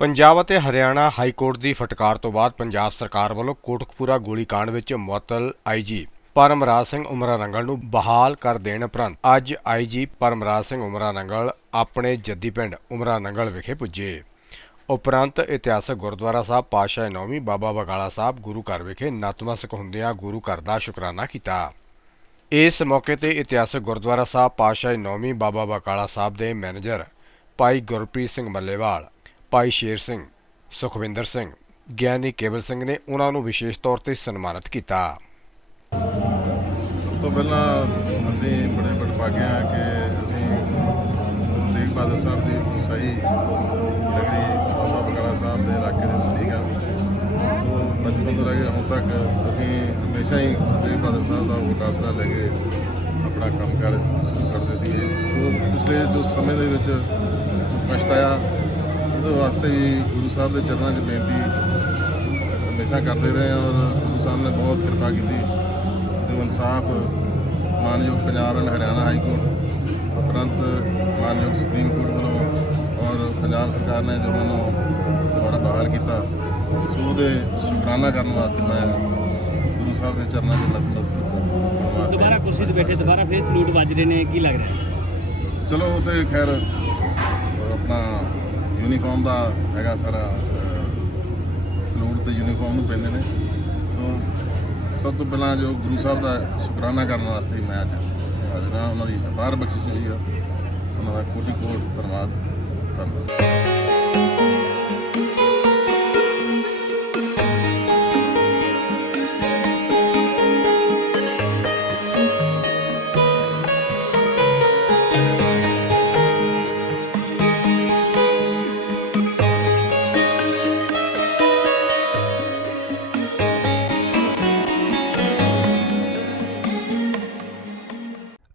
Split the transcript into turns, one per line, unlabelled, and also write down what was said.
ਪੰਜਾਬ ਅਤੇ Haryana high court ਦੀ ਫਟਕਾਰ ਤੋਂ ਬਾਅਦ ਪੰਜਾਬ ਸਰਕਾਰ ਵੱਲੋਂ ਕੋਟਕਪੂਰਾ ਗੋਲੀकांड ਵਿੱਚ ਮੁਅੱਤਲ ਆਈਜੀ ਪਰਮਰਾਜ ਸਿੰਘ ਉਮਰਾ ਨੰਗਲ ਨੂੰ ਬਹਾਲ ਕਰ ਦੇਣ ਉਪਰੰਤ ਅੱਜ ਆਈਜੀ ਪਰਮਰਾਜ ਸਿੰਘ ਉਮਰਾ ਨੰਗਲ ਆਪਣੇ ਜੱਦੀ ਪਿੰਡ ਉਮਰਾ ਨੰਗਲ ਵਿਖੇ ਪੁੱਜੇ। ਉਪਰੰਤ ਇਤਿਹਾਸਕ ਗੁਰਦੁਆਰਾ ਸਾਹਿਬ ਪਾਤਸ਼ਾਹ ਨੌਵੀਂ ਬਾਬਾ ਬਗਾਲਾ ਸਾਹਿਬ ਗੁਰੂ ਘਰ ਵਿਖੇ ਨਤਮਸਤਕ ਹੁੰਦਿਆਂ ਗੁਰੂ ਘਰ ਦਾ ਸ਼ੁਕਰਾਨਾ ਕੀਤਾ। ਇਸ ਮੌਕੇ ਤੇ ਇਤਿਹਾਸਕ ਗੁਰਦੁਆਰਾ ਸਾਹਿਬ ਪਾਤਸ਼ਾਹ ਨੌਵੀਂ ਬਾਬਾ ਬਕਾਲਾ ਸਾਹਿਬ ਦੇ ਮੈਨੇਜਰ ਭਾਈ ਗੁਰਪ੍ਰੀਤ ਸਿੰਘ ਮੱਲੇਵਾਲ ਭਾਈ ਸ਼ੇਰ ਸਿੰਘ, ਸੁਖਵਿੰਦਰ ਸਿੰਘ, ਗਿਆਨੀ ਕੇਵਲ ਸਿੰਘ ਨੇ ਉਹਨਾਂ ਨੂੰ ਵਿਸ਼ੇਸ਼ ਤੌਰ ਤੇ ਸਨਮਾਨਿਤ ਕੀਤਾ।
ਸਭ ਤੋਂ ਪਹਿਲਾਂ ਅਸੀਂ ਬੜੇ ਬੜਭਾਗੇ ਹਾਂ ਕਿ ਅਸੀਂ ਗੁਰੂ ਤੇਗ ਬਹਾਦਰ ਸਾਹਿਬ ਦੀ ਸਹੀ ਨਗਰੀ ਬਾਬਾ ਬਗੜਾ ਸਾਹਿਬ ਦੇ ਇਲਾਕੇ ਦੇ ਵਸਨੀਕ ਹਾਂ ਸੋ ਬਚਪਨ ਤੋਂ ਲੈ ਕੇ ਹੁਣ ਤੱਕ ਅਸੀਂ ਹਮੇਸ਼ਾ ਹੀ ਗੁਰੂ ਤੇਗ ਬਹਾਦਰ ਸਾਹਿਬ ਦਾ ਉਹ ਆਸਰਾ ਲੈ ਕੇ ਆਪਣਾ ਕੰਮ ਕਰ ਸ਼ੁਰੂ ਕਰਦੇ ਸੀਗੇ। ਸੋ ਪਿਛਲੇ ਜੋ ਸਮੇਂ ਦੇ ਵਿੱਚ ਕਸ਼ਟ ਆਇਆ ਉਹਦੇ ਵਾਸਤੇ ਵੀ ਗੁਰੂ ਸਾਹਿਬ ਦੇ ਚਰਨਾਂ 'ਚ ਬੇਨਤੀ ਹਮੇਸ਼ਾ ਕਰਦੇ ਰਹੇ ਔਰ ਗੁਰੂ ਸਾਹਿਬ ਨੇ ਬਹੁਤ ਕਿਰਪਾ ਕੀਤੀ। ਜੋ ਇਨਸਾਫ ਮਾਨਯੋਗ Punjab and Haryana high court ਉਪਰੰਤ ਮਾਨਯੋਗ ਸੁਪਰੀਮ ਕੋਰਟ ਵੱਲੋਂ ਔਰ ਪੰਜਾਬ ਸਰਕਾਰ ਨੇ ਜੋ ਮੈਨੂੰ ਦੁਬਾਰਾ ਬਹਾਲ ਕੀਤਾ ਸੋ ਉਹਦੇ ਸ਼ੁਕਰਾਨਾ ਕਰਨ ਵਾਸਤੇ ਮੈਂ ਗੁਰੂ ਸਾਹਿਬ ਦੇ ਚਰਨਾਂ 'ਚ ਨਤਮਸਤਕ
ਦੁਬਾਰਾ ਕੁਰਸੀ ਤੇ ਬੈਠੇ ਦੁਬਾਰਾ ਫੇਰ ਸਲੂਟ ਵੱਜ ਰਹੇ ਨੇ ਕੀ ਲੱਗ ਰਿਹਾ?
ਚਲੋ ਉਹ ਤੇ ਖੈਰ ਆਪਣਾ ਯੂਨੀਫਾਰਮ ਦਾ ਹੈਗਾ ਸਾਰਾ ਸਲੂਟ ਤੇ ਯੂਨੀਫਾਰਮ ਨੂੰ ਪੈਂਦੇ ਨੇ। ਸੋ, ਸਭ ਤੋਂ ਪਹਿਲਾਂ ਜੋ ਗੁਰੂ ਸਾਹਿਬ ਦਾ ਸ਼ੁਕਰਾਨਾ ਕਰਨ ਵਾਸਤੇ ਮੈਂ ਅੱਜ ਹਾਜ਼ਰ ਉਹਨਾਂ ਦੀ ਬਾਹਰ ਬਖਸ਼ਿਸ਼ ਹੋਈ ਆ। ਉਹਨਾਂ ਦਾ ਕੋਟੀ ਕੋਟ ਧੰਨਵਾਦ ਧੰਨਵਾਦ।